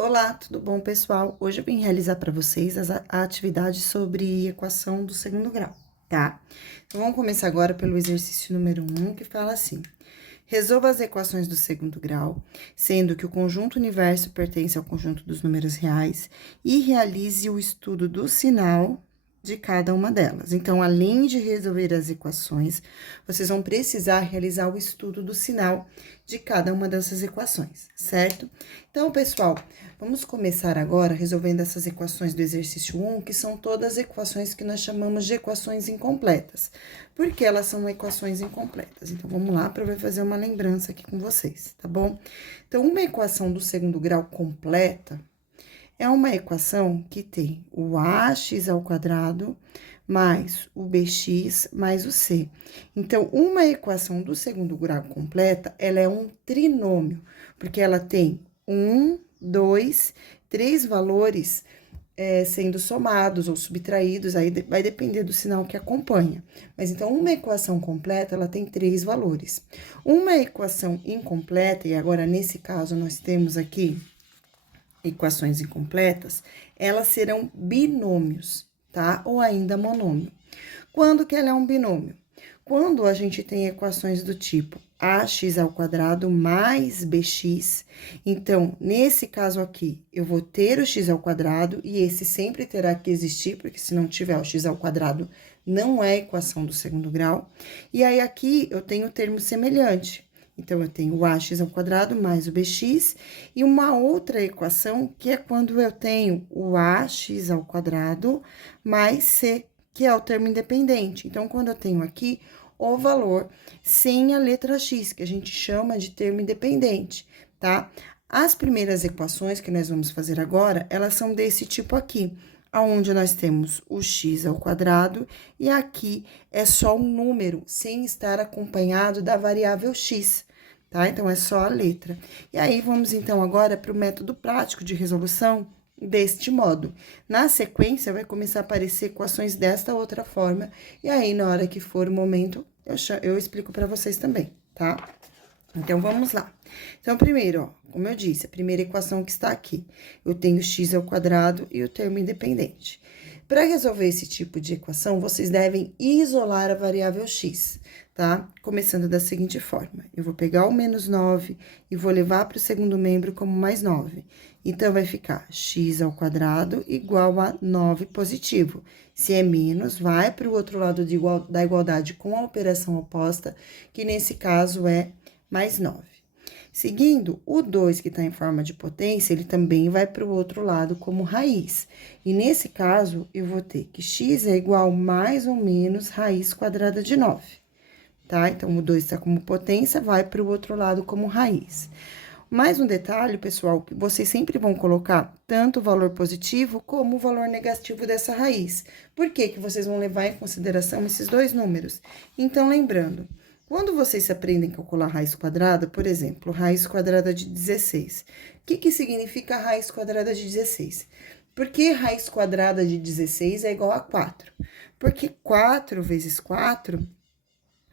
Olá, tudo bom, pessoal? Hoje eu vim realizar para vocês a atividade sobre equação do segundo grau, tá? Então, vamos começar agora pelo exercício número 1, que fala assim: resolva as equações do segundo grau, sendo que o conjunto universo pertence ao conjunto dos números reais, e realize o estudo do sinal de cada uma delas. Então, além de resolver as equações, vocês vão precisar realizar o estudo do sinal de cada uma dessas equações, certo? Então, pessoal, vamos começar agora resolvendo essas equações do exercício 1, que são todas equações que nós chamamos de equações incompletas. Por que elas são equações incompletas? Então, vamos lá para eu fazer uma lembrança aqui com vocês, tá bom? Então, uma equação do segundo grau completa é uma equação que tem o ax ao quadrado mais o bx mais o c. Então, uma equação do segundo grau completa, ela é um trinômio, porque ela tem 1, 2, 3 valores sendo somados ou subtraídos, aí vai depender do sinal que acompanha. Mas, então, uma equação completa, ela tem 3 valores. Uma equação incompleta, e agora, nesse caso, nós temos aqui equações incompletas, elas serão binômios, tá? Ou ainda monômio. Quando que ela é um binômio? Quando a gente tem equações do tipo ax ao quadrado mais bx, então, nesse caso aqui, eu vou ter o x ao quadrado, e esse sempre terá que existir, porque se não tiver o x ao quadrado, não é equação do segundo grau. E aí, aqui, eu tenho termo semelhante. Então, eu tenho o ax ao quadrado mais o bx, e uma outra equação, que é quando eu tenho o ax ao quadrado mais c, que é o termo independente. Então, quando eu tenho aqui o valor sem a letra x, que a gente chama de termo independente, tá? As primeiras equações que nós vamos fazer agora, elas são desse tipo aqui, onde nós temos o x ao quadrado, e aqui é só um número, sem estar acompanhado da variável x, tá? Então, é só a letra. E aí, vamos então agora para o método prático de resolução deste modo. Na sequência, vai começar a aparecer equações desta outra forma, e aí, na hora que for o momento, eu explico para vocês também, tá? Então, vamos lá. Então, primeiro, ó, como eu disse, a primeira equação que está aqui, eu tenho x ao quadrado e o termo independente. Para resolver esse tipo de equação, vocês devem isolar a variável x, tá? Começando da seguinte forma: eu vou pegar o menos 9 e vou levar para o segundo membro como mais 9. Então, vai ficar x ao quadrado igual a 9 positivo. Se é menos, vai para o outro lado da igualdade com a operação oposta, que nesse caso é mais 9. Seguindo, o 2, que está em forma de potência, ele também vai para o outro lado como raiz. E nesse caso, eu vou ter que x é igual mais ou menos raiz quadrada de 9, tá? Então, o 2 está como potência, vai para o outro lado como raiz. Mais um detalhe, pessoal, que vocês sempre vão colocar tanto o valor positivo como o valor negativo dessa raiz. Por que que vocês vão levar em consideração esses dois números? Então, lembrando, quando vocês aprendem a calcular raiz quadrada, por exemplo, raiz quadrada de 16, o que que significa raiz quadrada de 16? Porque raiz quadrada de 16 é igual a 4? Porque 4 vezes 4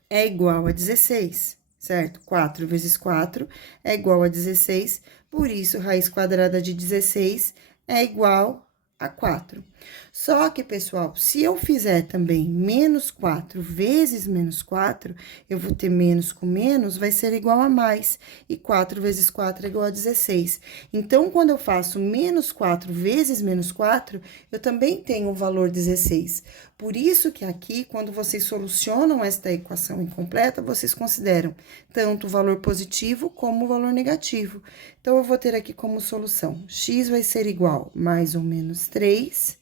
é igual a 16, certo? 4 vezes 4 é igual a 16, por isso, raiz quadrada de 16 é igual a 4. Só que, pessoal, se eu fizer também menos 4 vezes menos 4, eu vou ter menos com menos, vai ser igual a mais. E 4 vezes 4 é igual a 16. Então, quando eu faço menos 4 vezes menos 4, eu também tenho o valor 16. Por isso que aqui, quando vocês solucionam esta equação incompleta, vocês consideram tanto o valor positivo como o valor negativo. Então, eu vou ter aqui como solução, x vai ser igual mais ou menos 3,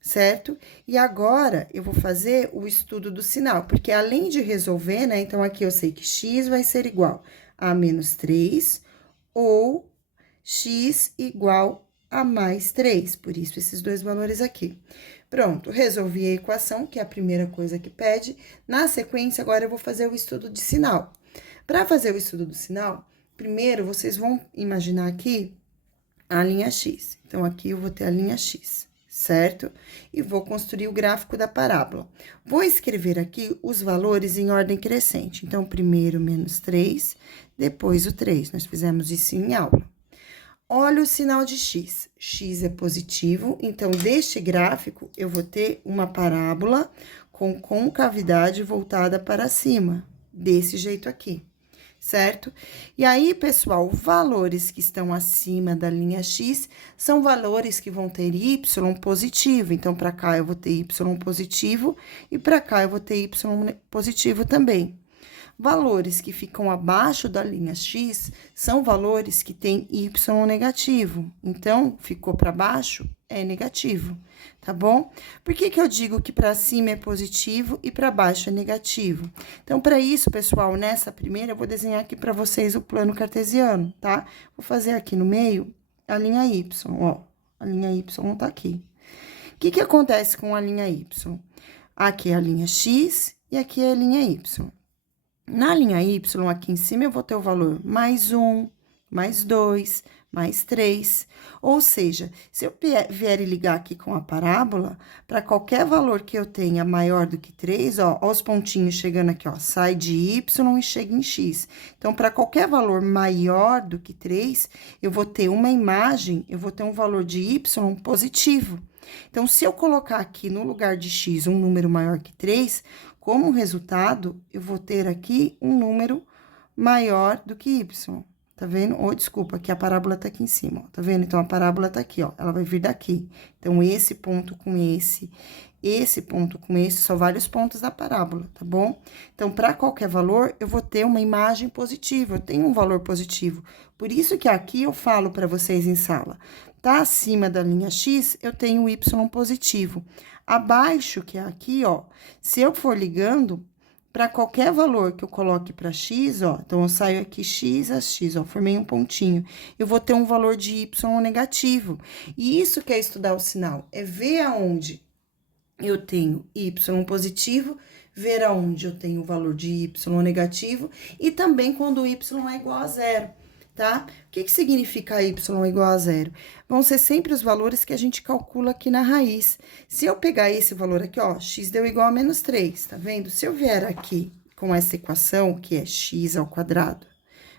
certo? E agora, eu vou fazer o estudo do sinal, porque além de resolver, né? Então, aqui eu sei que x vai ser igual a menos 3 ou x igual a mais 3, por isso, esses dois valores aqui. Pronto, resolvi a equação, que é a primeira coisa que pede. Na sequência, agora eu vou fazer o estudo de sinal. Para fazer o estudo do sinal, primeiro, vocês vão imaginar aqui a linha x. Então, aqui eu vou ter a linha x, certo? E vou construir o gráfico da parábola. Vou escrever aqui os valores em ordem crescente. Então, primeiro menos 3, depois o 3. Nós fizemos isso em aula. olha o sinal de x. X é positivo, então, deste gráfico, eu vou ter uma parábola com concavidade voltada para cima, desse jeito aqui, certo? E aí, pessoal, valores que estão acima da linha x são valores que vão ter y positivo. Então, para cá eu vou ter y positivo e para cá eu vou ter y positivo também. Valores que ficam abaixo da linha x são valores que têm y negativo. Então, ficou para baixo, é negativo, tá bom? Por que que eu digo que para cima é positivo e para baixo é negativo? Então, para isso, pessoal, nessa primeira, eu vou desenhar aqui para vocês o plano cartesiano, tá? Vou fazer aqui no meio a linha y, ó. A linha y tá aqui. O que que acontece com a linha y? Aqui é a linha x e aqui é a linha y. Na linha y, aqui em cima, eu vou ter o valor mais 1, mais 2, mais 3. Ou seja, se eu vier e ligar aqui com a parábola, para qualquer valor que eu tenha maior do que 3, ó os pontinhos chegando aqui, ó, sai de y e chega em x. Então, para qualquer valor maior do que 3, eu vou ter uma imagem, eu vou ter um valor de y positivo. Então, se eu colocar aqui no lugar de x um número maior que 3, como resultado, eu vou ter aqui um número maior do que y, tá vendo? Ou, desculpa, que a parábola tá aqui em cima, ó, tá vendo? Então, a parábola tá aqui, ó, ela vai vir daqui. Então, esse ponto com esse ponto com esse, são vários pontos da parábola, tá bom? Então, para qualquer valor, eu vou ter uma imagem positiva, eu tenho um valor positivo. Por isso que aqui eu falo para vocês em sala, tá acima da linha x, eu tenho y positivo. Abaixo, que é aqui, ó, se eu for ligando, para qualquer valor que eu coloque para x, ó, então eu saio aqui x a x, ó, formei um pontinho, eu vou ter um valor de y negativo. E isso que é estudar o sinal, é ver aonde eu tenho y positivo, ver aonde eu tenho o valor de y negativo e também quando o y é igual a zero, tá? O que que significa y igual a zero? Vão ser sempre os valores que a gente calcula aqui na raiz. Se eu pegar esse valor aqui, ó, x deu igual a menos 3, tá vendo? Se eu vier aqui com essa equação, que é x ao quadrado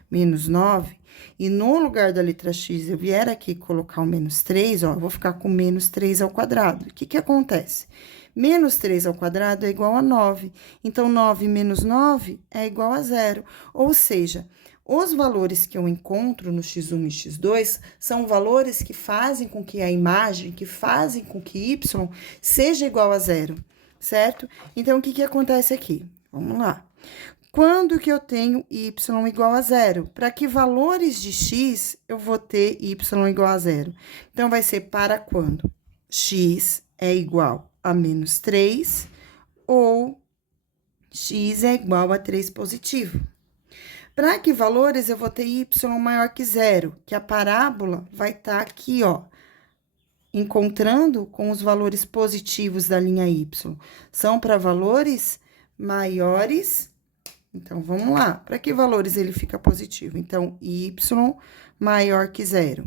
menos 9, e no lugar da letra x eu vier aqui colocar o menos 3, ó, eu vou ficar com menos 3 ao quadrado. O que que acontece? Menos 3 ao quadrado é igual a 9. Então, 9 menos 9 é igual a 0. Ou seja, os valores que eu encontro no x1 e x2 são valores que fazem com que a imagem, que fazem com que y seja igual a 0, certo? Então, o que que acontece aqui? Vamos lá. Quando que eu tenho y igual a 0? Para que valores de x eu vou ter y igual a 0? Então, vai ser para quando x é igual a menos 3 ou x é igual a 3 positivo. Para que valores eu vou ter y maior que 0? Que a parábola vai estar aqui, ó, encontrando com os valores positivos da linha y. São para valores maiores. Então, vamos lá. Para que valores ele fica positivo? Então, y maior que 0.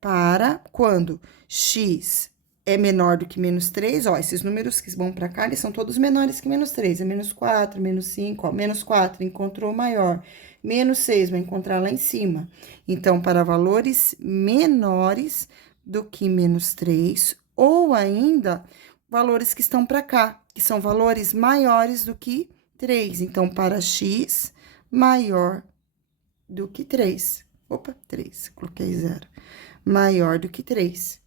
Para quando x é menor do que menos 3, ó, esses números que vão para cá, eles são todos menores que menos 3. É menos 4, menos 5, ó, menos 4, encontrou o maior. Menos 6, vai encontrar lá em cima. Então, para valores menores do que menos 3, ou ainda, valores que estão para cá, que são valores maiores do que 3. Então, para x maior do que 3. Opa, 3, coloquei 0. Maior do que 3,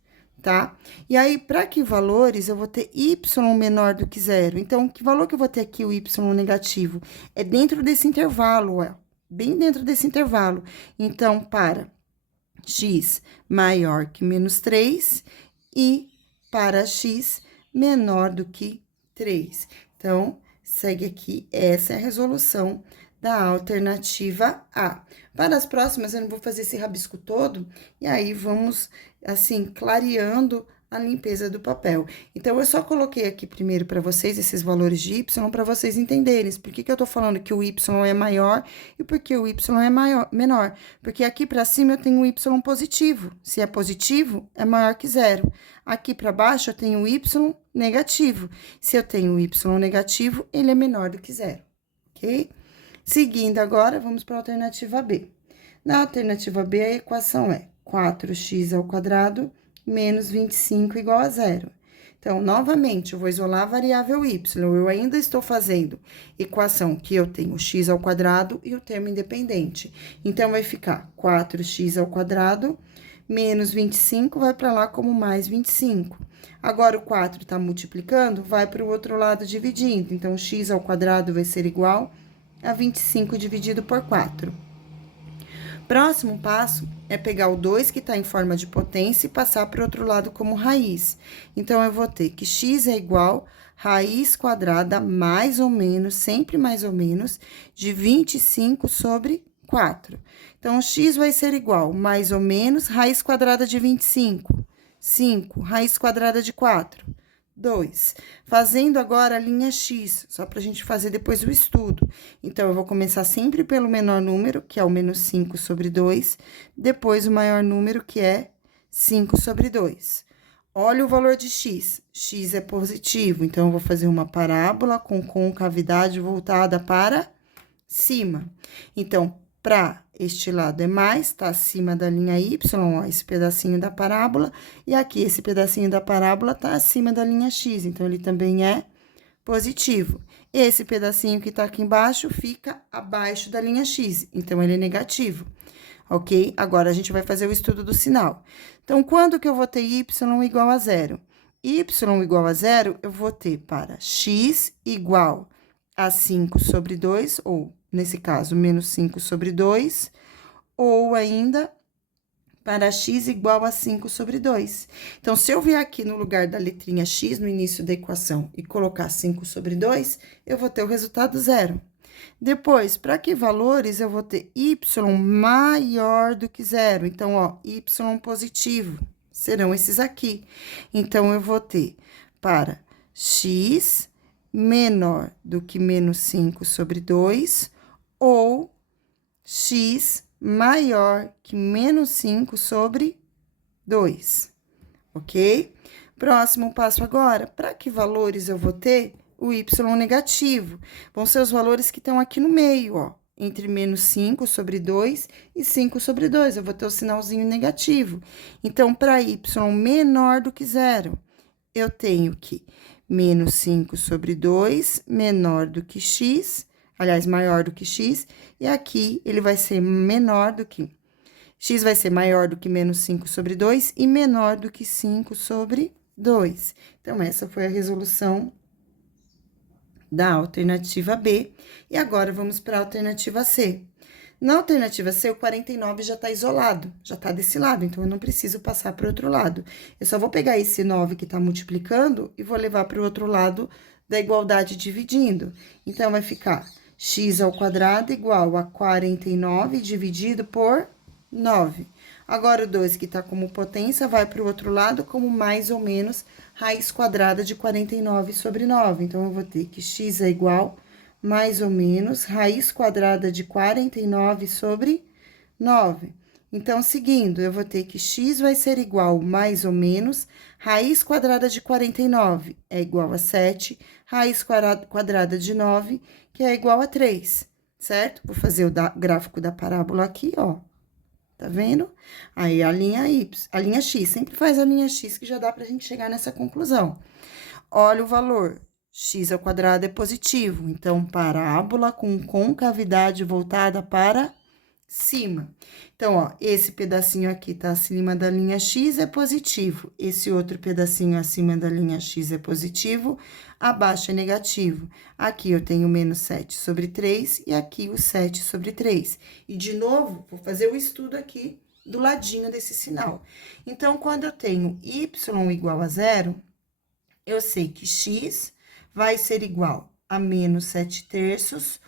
tá? E aí, para que valores eu vou ter y menor do que 0? Então, que valor que eu vou ter aqui, o y negativo? É dentro desse intervalo, ó, bem dentro desse intervalo. Então, para x maior que menos 3 e para x menor do que 3. Então, segue aqui, essa é a resolução da alternativa A. Para as próximas, eu não vou fazer esse rabisco todo, e aí vamos, assim, clareando a limpeza do papel. Então, eu só coloquei aqui primeiro para vocês esses valores de y, para vocês entenderem por que que eu tô falando que o y é maior e por que o y é menor. Porque aqui para cima eu tenho o y positivo. Se é positivo, é maior que 0. Aqui para baixo eu tenho o y negativo. Se eu tenho o y negativo, ele é menor do que 0, ok? Seguindo agora, vamos para a alternativa B. Na alternativa B, a equação é 4x² menos 25 igual a zero. Então, novamente, eu vou isolar a variável y. Eu ainda estou fazendo equação que eu tenho x² e o termo independente. Então, vai ficar 4x² menos 25 vai para lá como mais 25. Agora, o 4 está multiplicando, vai para o outro lado dividindo. Então, x² vai ser igual a 25 dividido por 4. Próximo passo é pegar o 2 que está em forma de potência e passar para o outro lado como raiz. Então, eu vou ter que x é igual raiz quadrada mais ou menos, sempre mais ou menos, de 25 sobre 4. Então, x vai ser igual mais ou menos raiz quadrada de 25. 5, raiz quadrada de 4. 2. Fazendo agora a linha X, só para a gente fazer depois o estudo. Então, eu vou começar sempre pelo menor número, que é o menos 5 sobre 2, depois o maior número, que é 5 sobre 2. Olha o valor de X. X é positivo, então, eu vou fazer uma parábola com concavidade voltada para cima. Então, para este lado é mais, tá acima da linha Y, ó, esse pedacinho da parábola, e aqui esse pedacinho da parábola tá acima da linha X, então ele também é positivo. Esse pedacinho que tá aqui embaixo fica abaixo da linha X, então ele é negativo, ok? Agora, a gente vai fazer o estudo do sinal. Então, quando que eu vou ter y igual a zero? Y igual a zero, eu vou ter para x igual a 5 sobre 2, ou, nesse caso, menos 5 sobre 2, ou ainda para x igual a 5 sobre 2. Então, se eu vier aqui no lugar da letrinha x no início da equação e colocar 5 sobre 2, eu vou ter o resultado zero. Depois, para que valores eu vou ter y maior do que zero? Então, ó, y positivo, serão esses aqui. Então, eu vou ter para x menor do que menos 5 sobre 2, ou x maior que menos 5 sobre 2, ok? Próximo passo agora, para que valores eu vou ter o y negativo? Vão ser os valores que estão aqui no meio, ó, entre menos 5 sobre 2 e 5 sobre 2, eu vou ter o sinalzinho negativo. Então, para y menor do que zero, eu tenho que menos 5 sobre 2 menor do que x, aliás, maior do que x, e aqui ele vai ser menor do que... x vai ser maior do que menos 5 sobre 2 e menor do que 5 sobre 2. Então, essa foi a resolução da alternativa B. E agora, vamos para a alternativa C. Na alternativa C, o 49 já está isolado, já está desse lado, então eu não preciso passar para o outro lado. Eu só vou pegar esse 9 que está multiplicando e vou levar para o outro lado da igualdade dividindo. Então, vai ficar x² igual a 49 dividido por 9. Agora, o 2 que está como potência vai para o outro lado como mais ou menos raiz quadrada de 49 sobre 9. Então, eu vou ter que x é igual mais ou menos raiz quadrada de 49 sobre 9. Então, seguindo, eu vou ter que x vai ser igual mais ou menos raiz quadrada de 49 é igual a 7, raiz quadrada de 9, que é igual a 3, certo? Vou fazer o gráfico da parábola aqui, ó. Tá vendo? Aí, a linha x, sempre faz a linha x que já dá pra gente chegar nessa conclusão. Olha o valor, x² é positivo, então, parábola com concavidade voltada para cima. Então, ó, esse pedacinho aqui tá acima da linha x é positivo, esse outro pedacinho acima da linha x é positivo, abaixo é negativo. Aqui eu tenho menos 7 sobre 3 e aqui o 7 sobre 3. E, de novo, vou fazer o estudo aqui do ladinho desse sinal. Então, quando eu tenho y igual a zero, eu sei que x vai ser igual a menos 7/3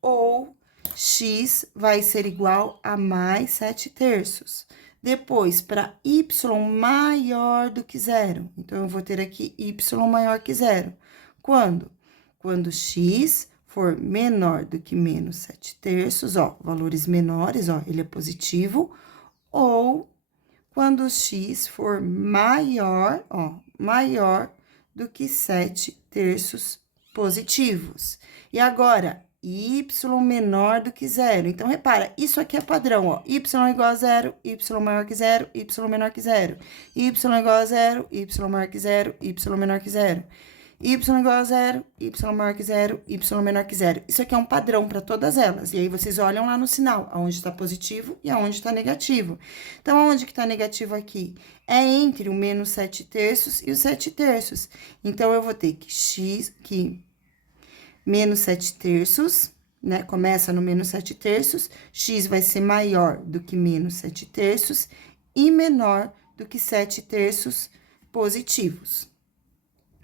ou x vai ser igual a mais 7/3. Depois, para y maior do que zero. Então, eu vou ter aqui y maior que zero. Quando? Quando x for menor do que menos 7/3, ó, valores menores, ó, ele é positivo, ou quando x for maior, ó, maior do que 7/3 positivos. E agora, y menor do que zero. Então, repara, isso aqui é padrão, ó. Y igual a zero, y maior que zero, y menor que zero. Y igual a zero, y maior que zero, y menor que zero. Y igual a zero, y maior que zero, y menor que zero. Isso aqui é um padrão para todas elas. E aí, vocês olham lá no sinal, aonde está positivo e aonde está negativo. Então, aonde que está negativo aqui? É entre o menos 7/3 e os 7/3. Então, eu vou ter que x, que menos 7/3, né? Começa no menos 7/3, x vai ser maior do que menos 7/3 e menor do que 7/3 positivos.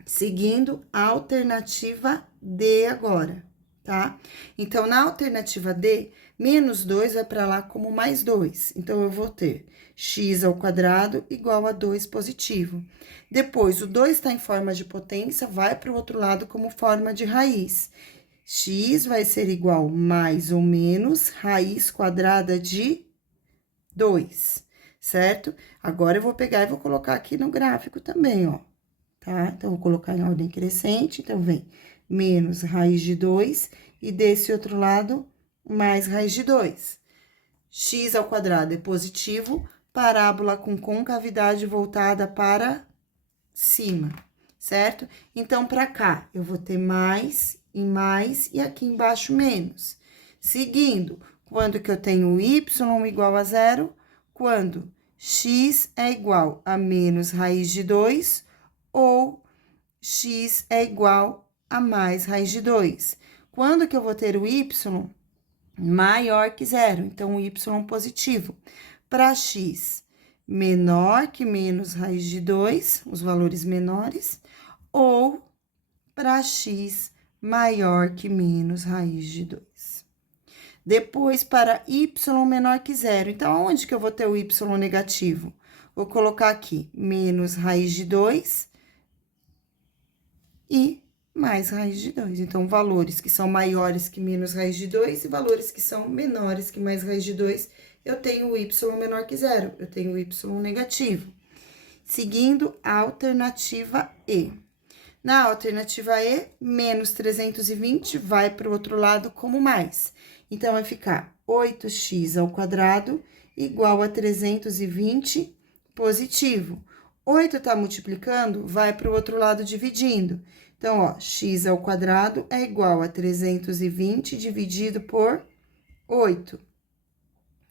Seguindo a alternativa D agora, tá? Então, na alternativa D, menos 2 vai para lá como mais 2. Então, eu vou ter x ao quadrado igual a 2 positivo. Depois, o 2 está em forma de potência, vai para o outro lado como forma de raiz. X vai ser igual mais ou menos raiz quadrada de 2, certo? Agora, eu vou pegar e vou colocar aqui no gráfico também, ó. Tá? Então, vou colocar em ordem crescente. Então, vem menos raiz de 2 e desse outro lado, mais raiz de 2. X ao quadrado é positivo, parábola com concavidade voltada para cima, certo? Então, para cá, eu vou ter mais e aqui embaixo menos. Seguindo, quando que eu tenho y igual a zero? Quando x é igual a menos raiz de 2 ou x é igual a mais raiz de 2. Quando que eu vou ter o y maior que zero? Então, o y positivo. Para x menor que menos raiz de 2, os valores menores, ou para x maior que menos raiz de 2. Depois, para y menor que zero. Então, onde que eu vou ter o y negativo? Vou colocar aqui menos raiz de 2 e mais raiz de 2. Então, valores que são maiores que menos raiz de 2 e valores que são menores que mais raiz de 2, eu tenho o y menor que zero, eu tenho o y negativo. Seguindo a alternativa E. Na alternativa E, menos 320 vai para o outro lado como mais. Então, vai ficar 8x ao quadrado igual a 320 positivo. 8 tá multiplicando, vai para o outro lado dividindo. Então, ó, x ao quadrado é igual a 320 dividido por 8.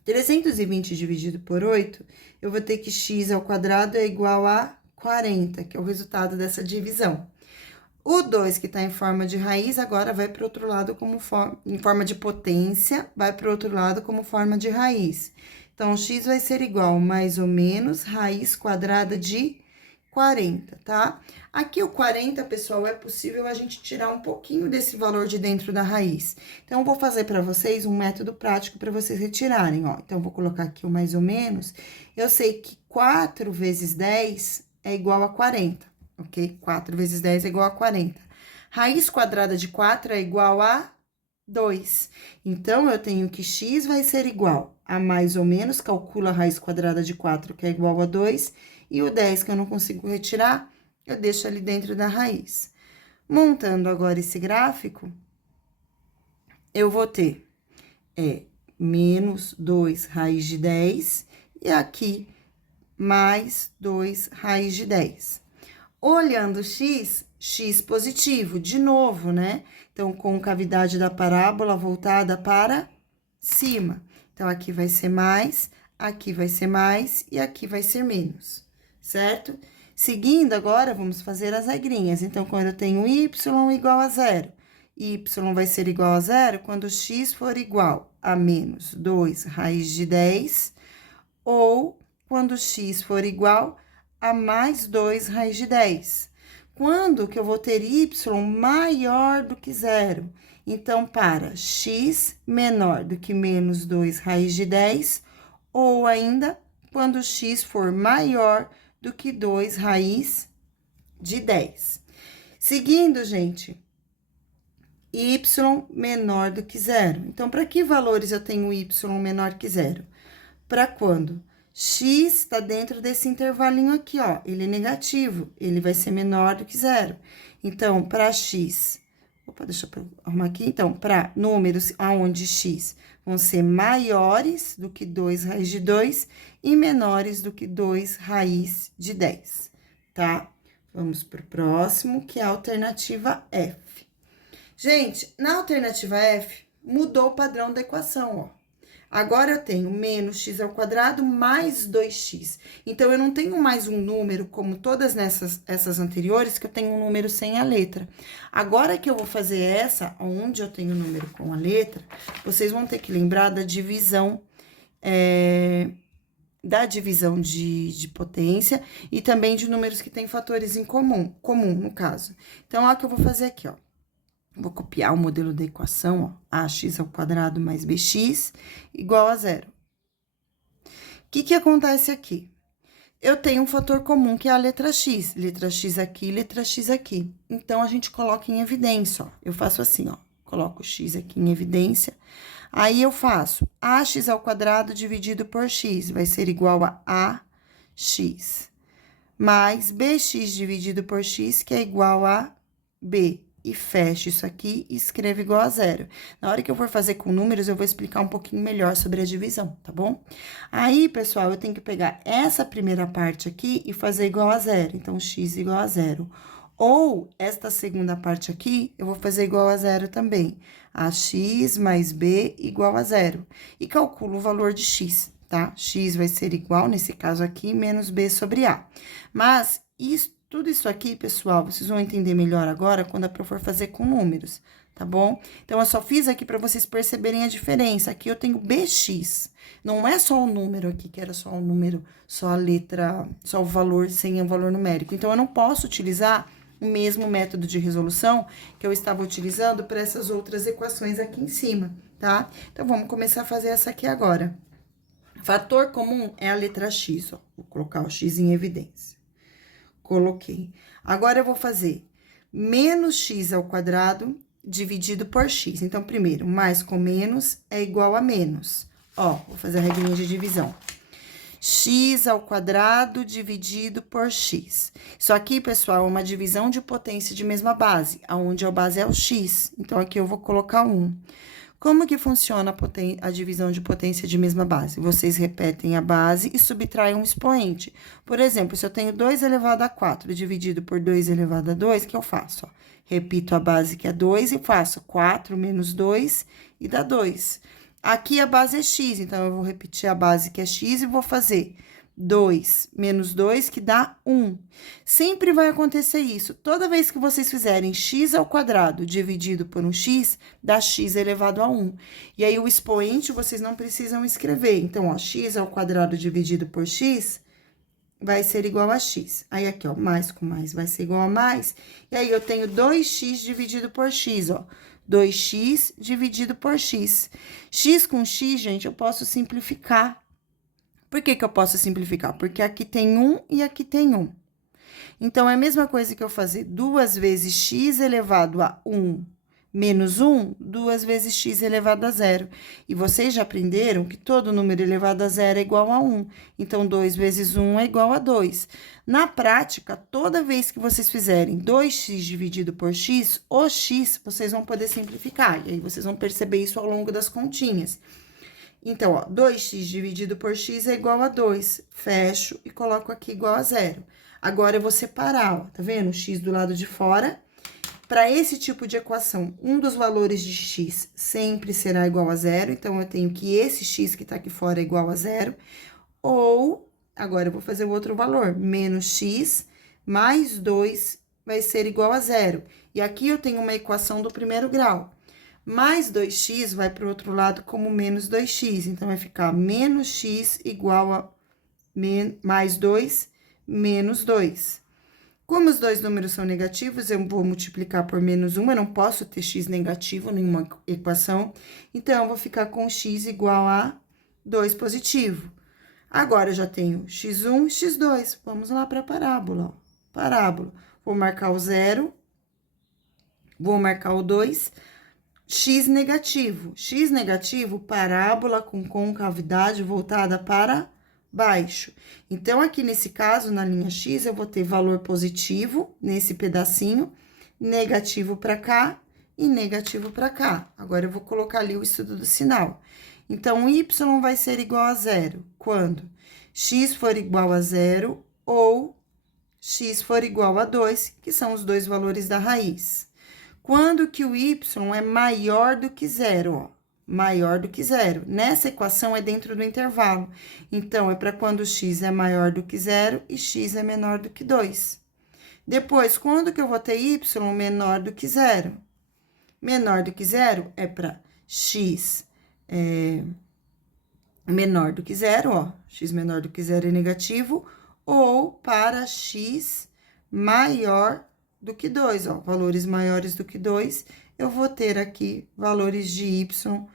320 dividido por 8, eu vou ter que x ao quadrado é igual a 40, que é o resultado dessa divisão. O 2, que está em forma de raiz, agora vai para o outro lado como em forma de potência, vai para o outro lado como forma de raiz. Então, x vai ser igual mais ou menos raiz quadrada de 40, tá? Aqui o 40, pessoal, é possível a gente tirar um pouquinho desse valor de dentro da raiz. Então, eu vou fazer para vocês um método prático para vocês retirarem, ó. Então, eu vou colocar aqui o mais ou menos. Eu sei que 4 vezes 10 é igual a 40, ok? 4 vezes 10 é igual a 40. Raiz quadrada de 4 é igual a 2. Então, eu tenho que x vai ser igual a mais ou menos, calcula a raiz quadrada de 4, que é igual a 2, e o 10, que eu não consigo retirar, eu deixo ali dentro da raiz. Montando agora esse gráfico, eu vou ter menos 2 raiz de 10, e aqui, mais 2 raiz de 10. Olhando x, x positivo, de novo, né? Então, concavidade da parábola voltada para cima. Então, aqui vai ser mais, aqui vai ser mais e aqui vai ser menos, certo? Seguindo agora, vamos fazer as regrinhas. Então, quando eu tenho y igual a zero, y vai ser igual a zero quando x for igual a menos 2 raiz de 10, ou quando x for igual a mais 2 raiz de 10. Quando que eu vou ter y maior do que zero? Então, para x menor do que menos 2 raiz de 10, ou ainda quando x for maior do que 2 raiz de 10. Seguindo, gente, y menor do que zero. Então, para que valores eu tenho y menor que zero? Para quando x está dentro desse intervalinho aqui, ó, ele é negativo, ele vai ser menor do que zero. Então, para x Opa, deixa eu arrumar aqui. Então, para números onde x vão ser maiores do que 2 raiz de 2 e menores do que 2 raiz de 10, tá? Vamos pro próximo, que é a alternativa F. Gente, na alternativa F, mudou o padrão da equação, ó. Agora, eu tenho menos x ao quadrado mais 2x. Então, eu não tenho mais um número, como todas essas anteriores, que eu tenho um número sem a letra. Agora que eu vou fazer essa, onde eu tenho o número com a letra, vocês vão ter que lembrar da divisão, de potência e também de números que têm fatores em comum, no caso. Então, olha o que eu vou fazer aqui, ó. Vou copiar o modelo da equação, ó, ax ao quadrado mais bx igual a zero. O que acontece aqui? Eu tenho um fator comum, que é a letra x aqui, letra x aqui. Então, a gente coloca em evidência, ó. Eu faço assim, ó, coloco o x aqui em evidência. Aí, eu faço ax ao quadrado dividido por x, vai ser igual a ax, mais bx dividido por x, que é igual a b. E fecho isso aqui e escrevo igual a zero. Na hora que eu for fazer com números, eu vou explicar um pouquinho melhor sobre a divisão, tá bom? Aí, pessoal, eu tenho que pegar essa primeira parte aqui e fazer igual a zero. Então, x igual a zero. Ou, esta segunda parte aqui, eu vou fazer igual a zero também. Ax mais b igual a zero. E calculo o valor de x, tá? X vai ser igual, nesse caso aqui, menos b sobre a. Mas, tudo isso aqui, pessoal, vocês vão entender melhor agora quando a prof for fazer com números, tá bom? Então, eu só fiz aqui para vocês perceberem a diferença. Aqui eu tenho bx, não é só o número aqui, que era só o número, só a letra, só o valor sem o valor numérico. Então, eu não posso utilizar o mesmo método de resolução que eu estava utilizando para essas outras equações aqui em cima, tá? Então, vamos começar a fazer essa aqui agora. Fator comum é a letra x, ó. Vou colocar o x em evidência. Coloquei. Agora, eu vou fazer menos x ao quadrado dividido por x. Então, primeiro, mais com menos é igual a menos. Ó, vou fazer a regrinha de divisão. X ao quadrado dividido por x. Isso aqui, pessoal, é uma divisão de potência de mesma base, onde a base é o x. Então, aqui eu vou colocar 1. Como que funciona a divisão de potência de mesma base? Vocês repetem a base e subtraem um expoente. Por exemplo, se eu tenho 2 elevado a 4 dividido por 2 elevado a 2, o que eu faço? Ó, repito a base, que é 2, e faço 4 menos 2 e dá 2. Aqui a base é x, então, eu vou repetir a base, que é x, e vou fazer 2 menos 2, que dá 1. Sempre vai acontecer isso. Toda vez que vocês fizerem x ao quadrado dividido por um x, dá x elevado a 1. E aí, o expoente vocês não precisam escrever. Então, ó, x ao quadrado dividido por x vai ser igual a x. Aí, aqui, ó, mais com mais vai ser igual a mais. E aí, eu tenho 2x dividido por x, ó. 2x dividido por x. X com x, gente, eu posso simplificar. Por que eu posso simplificar? Porque aqui tem 1 e aqui tem 1. Então, é a mesma coisa que eu fazer 2 vezes x elevado a 1 menos 1, 2 vezes x elevado a 0. E vocês já aprenderam que todo número elevado a 0 é igual a 1. Então, 2 vezes 1 é igual a 2. Na prática, toda vez que vocês fizerem 2x dividido por x, o x, vocês vão poder simplificar. E aí, vocês vão perceber isso ao longo das continhas. Então, ó, 2x dividido por x é igual a 2. Fecho e coloco aqui igual a 0. Agora, eu vou separar, ó, tá vendo? O x do lado de fora. Para esse tipo de equação, um dos valores de x sempre será igual a 0. Então, eu tenho que esse x que tá aqui fora é igual a 0. Ou, agora, eu vou fazer o outro valor. Menos x mais 2 vai ser igual a 0. E aqui eu tenho uma equação do primeiro grau. Mais 2x vai para o outro lado como menos 2x. Então, vai ficar menos x igual a mais 2 menos 2. Como os dois números são negativos, eu vou multiplicar por menos 1. Eu não posso ter x negativo em nenhuma equação. Então, eu vou ficar com x igual a 2 positivo. Agora, eu já tenho x1 e x2. Vamos lá para a parábola, ó. Parábola. Vou marcar o 0. Vou marcar o 2. X negativo, parábola com concavidade voltada para baixo. Então, aqui nesse caso, na linha X, eu vou ter valor positivo nesse pedacinho, negativo para cá e negativo para cá. Agora, eu vou colocar ali o estudo do sinal. Então, y vai ser igual a zero quando x for igual a zero ou x for igual a 2, que são os dois valores da raiz. Quando que o y é maior do que zero, ó, maior do que zero. Nessa equação é dentro do intervalo. Então, é para quando x é maior do que zero e x é menor do que 2. Depois, quando que eu vou ter y menor do que zero? Menor do que zero é para x menor do que zero, ó. X menor do que zero é negativo. Ou para x maior do que 2, ó. Valores maiores do que 2, eu vou ter aqui valores de y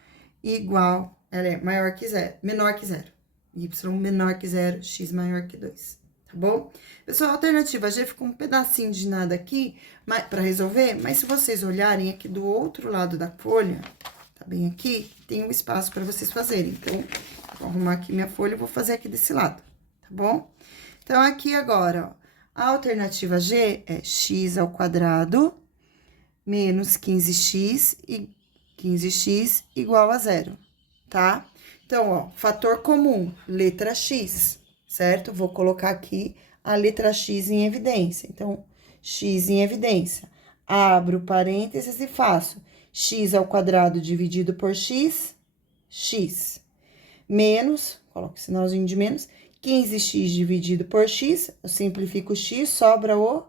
igual, ela é maior que zero, menor que zero. Y menor que zero, x maior que 2, tá bom? Pessoal, a alternativa G ficou um pedacinho de nada aqui para resolver, mas se vocês olharem aqui do outro lado da folha, tá bem aqui, tem um espaço para vocês fazerem. Então, vou arrumar aqui minha folha e vou fazer aqui desse lado, tá bom? Então, aqui agora, ó, a alternativa G é x ao quadrado menos 15x igual a zero, tá? Então, ó, fator comum, letra x, certo? Vou colocar aqui a letra x em evidência. Então, x em evidência. Abro parênteses e faço x ao quadrado dividido por x, x. Menos, coloco o sinalzinho de menos, 15x dividido por x, eu simplifico x, sobra o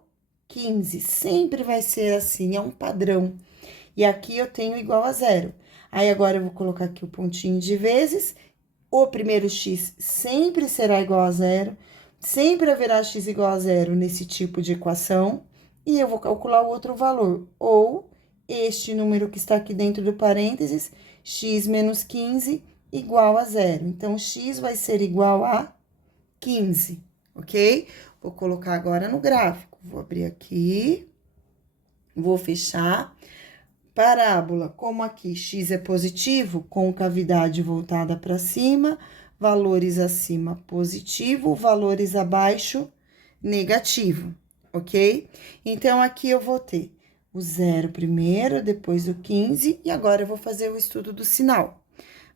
15. Sempre vai ser assim, é um padrão. E aqui eu tenho igual a zero. Aí, agora, eu vou colocar aqui o pontinho de vezes. O primeiro x sempre será igual a zero. Sempre haverá x igual a zero nesse tipo de equação. E eu vou calcular o outro valor. Ou este número que está aqui dentro do parênteses, x menos 15 igual a zero. Então, x vai ser igual a 15, ok? Vou colocar agora no gráfico. Vou abrir aqui, vou fechar. Parábola, como aqui x é positivo, com cavidade voltada para cima, valores acima positivo, valores abaixo negativo, ok? Então, aqui eu vou ter o zero primeiro, depois o 15, e agora eu vou fazer o estudo do sinal.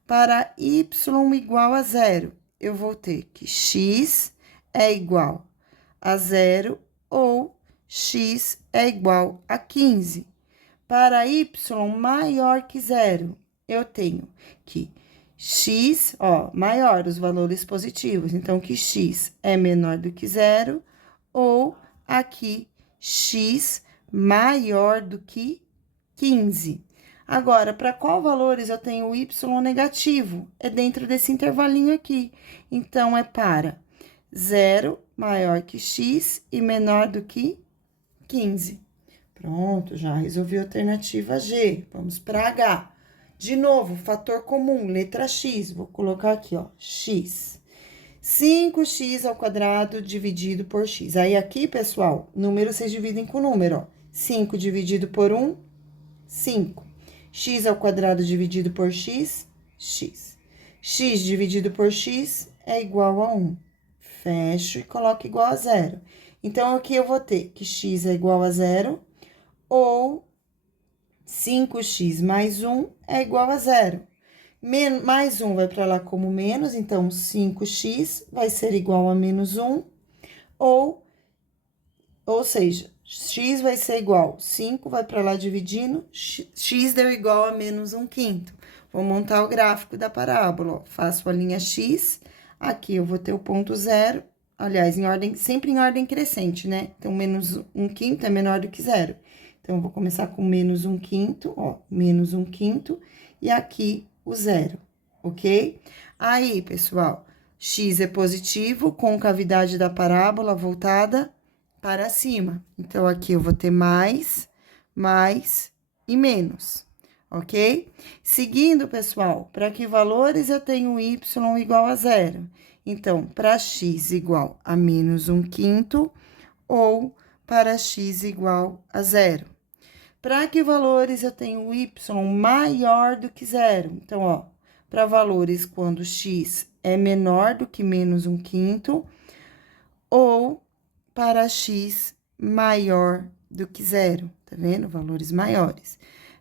Para y igual a zero, eu vou ter que x é igual a zero ou x é igual a 15. Para y maior que zero, eu tenho que x, ó, maior, os valores positivos. Então, que x é menor do que zero ou aqui x maior do que 15. Agora, para qual valores eu tenho o y negativo? É dentro desse intervalinho aqui. Então, é para 0 maior que x e menor do que 15. Pronto, já resolvi a alternativa G. Vamos para H. De novo, fator comum, letra x. Vou colocar aqui, ó, x. 5x ao quadrado dividido por x. Aí, aqui, pessoal, número vocês dividem com número, ó. 5 dividido por 1, 5. X ao quadrado dividido por x, x. X dividido por x é igual a 1. Fecho e coloco igual a zero. Então, aqui eu vou ter que x é igual a zero, ou 5x mais 1 é igual a zero. Mais 1 vai para lá como menos, então 5x vai ser igual a menos 1, ou seja, x vai ser igual, 5 vai para lá dividindo, x deu igual a menos 1/5. Vou montar o gráfico da parábola, ó. Faço a linha x, aqui eu vou ter o ponto zero, aliás, sempre em ordem crescente, né? Então, menos 1/5 é menor do que zero. Então, eu vou começar com menos 1/5, ó, menos 1/5, e aqui o zero, ok? Aí, pessoal, x é positivo, com cavidade da parábola voltada para cima. Então, aqui eu vou ter mais e menos, ok? Seguindo, pessoal, para que valores eu tenho y igual a zero? Então, para x igual a menos 1/5 ou para x igual a zero. Para que valores eu tenho y maior do que zero? Então, ó, para valores quando x é menor do que menos 1/5 ou para x maior do que zero, tá vendo? Valores maiores.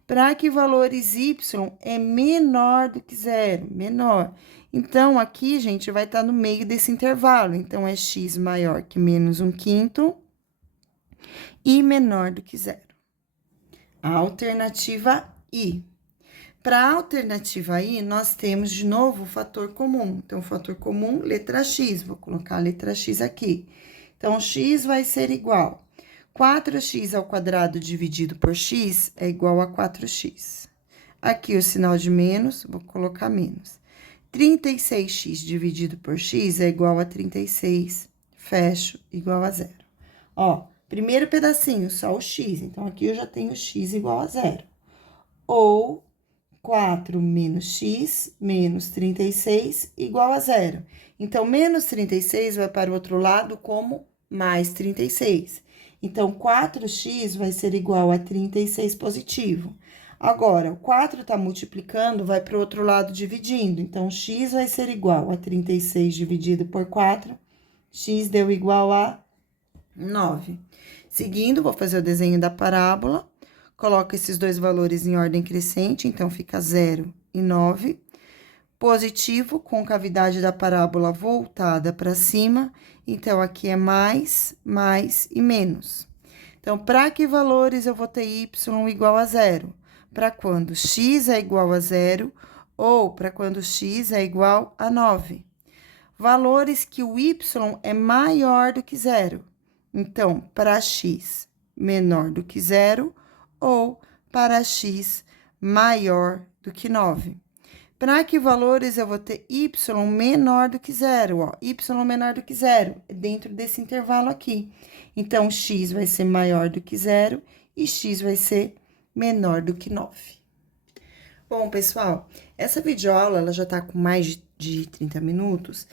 para que valores y é menor do que zero, menor. Então, aqui, gente, vai estar no meio desse intervalo. Então, é x maior que menos 1/5 e menor do que zero. A alternativa I. Para a alternativa I, nós temos, de novo, o fator comum. Então, o fator comum, letra x. Vou colocar a letra x aqui. Então, x vai ser igual. 4x ao quadrado dividido por x é igual a 4x. Aqui, o sinal de menos, vou colocar menos. 36x dividido por x é igual a 36. Fecho, igual a zero. Ó, primeiro pedacinho, só o x. Então, aqui eu já tenho x igual a zero. Ou 4 menos x menos 36 igual a zero. Então, menos 36 vai para o outro lado como mais 36. Então, 4x vai ser igual a 36 positivo. Agora, o 4 está multiplicando, vai para o outro lado dividindo. Então, x vai ser igual a 36 dividido por 4. X deu igual a 9. Seguindo, vou fazer o desenho da parábola. Coloco esses dois valores em ordem crescente, então fica 0 e 9. Positivo, com cavidade da parábola voltada para cima, então aqui é mais e menos. Então, para que valores eu vou ter y igual a zero? Para quando x é igual a zero ou para quando x é igual a 9. Valores que o y é maior do que zero. Então, para x menor do que zero ou para x maior do que 9. Para que valores eu vou ter y menor do que zero, ó? Y menor do que zero, dentro desse intervalo aqui. Então, x vai ser maior do que zero e x vai ser menor do que 9. Bom, pessoal, essa videoaula ela já tá com mais de 30 minutos.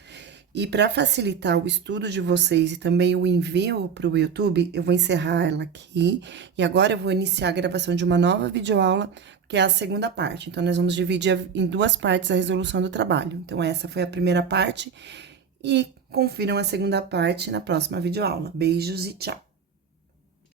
E para facilitar o estudo de vocês e também o envio para o YouTube, eu vou encerrar ela aqui. E agora eu vou iniciar a gravação de uma nova videoaula, que é a segunda parte. Então, nós vamos dividir em duas partes a resolução do trabalho. Então, essa foi a primeira parte. E confiram a segunda parte na próxima videoaula. Beijos e tchau!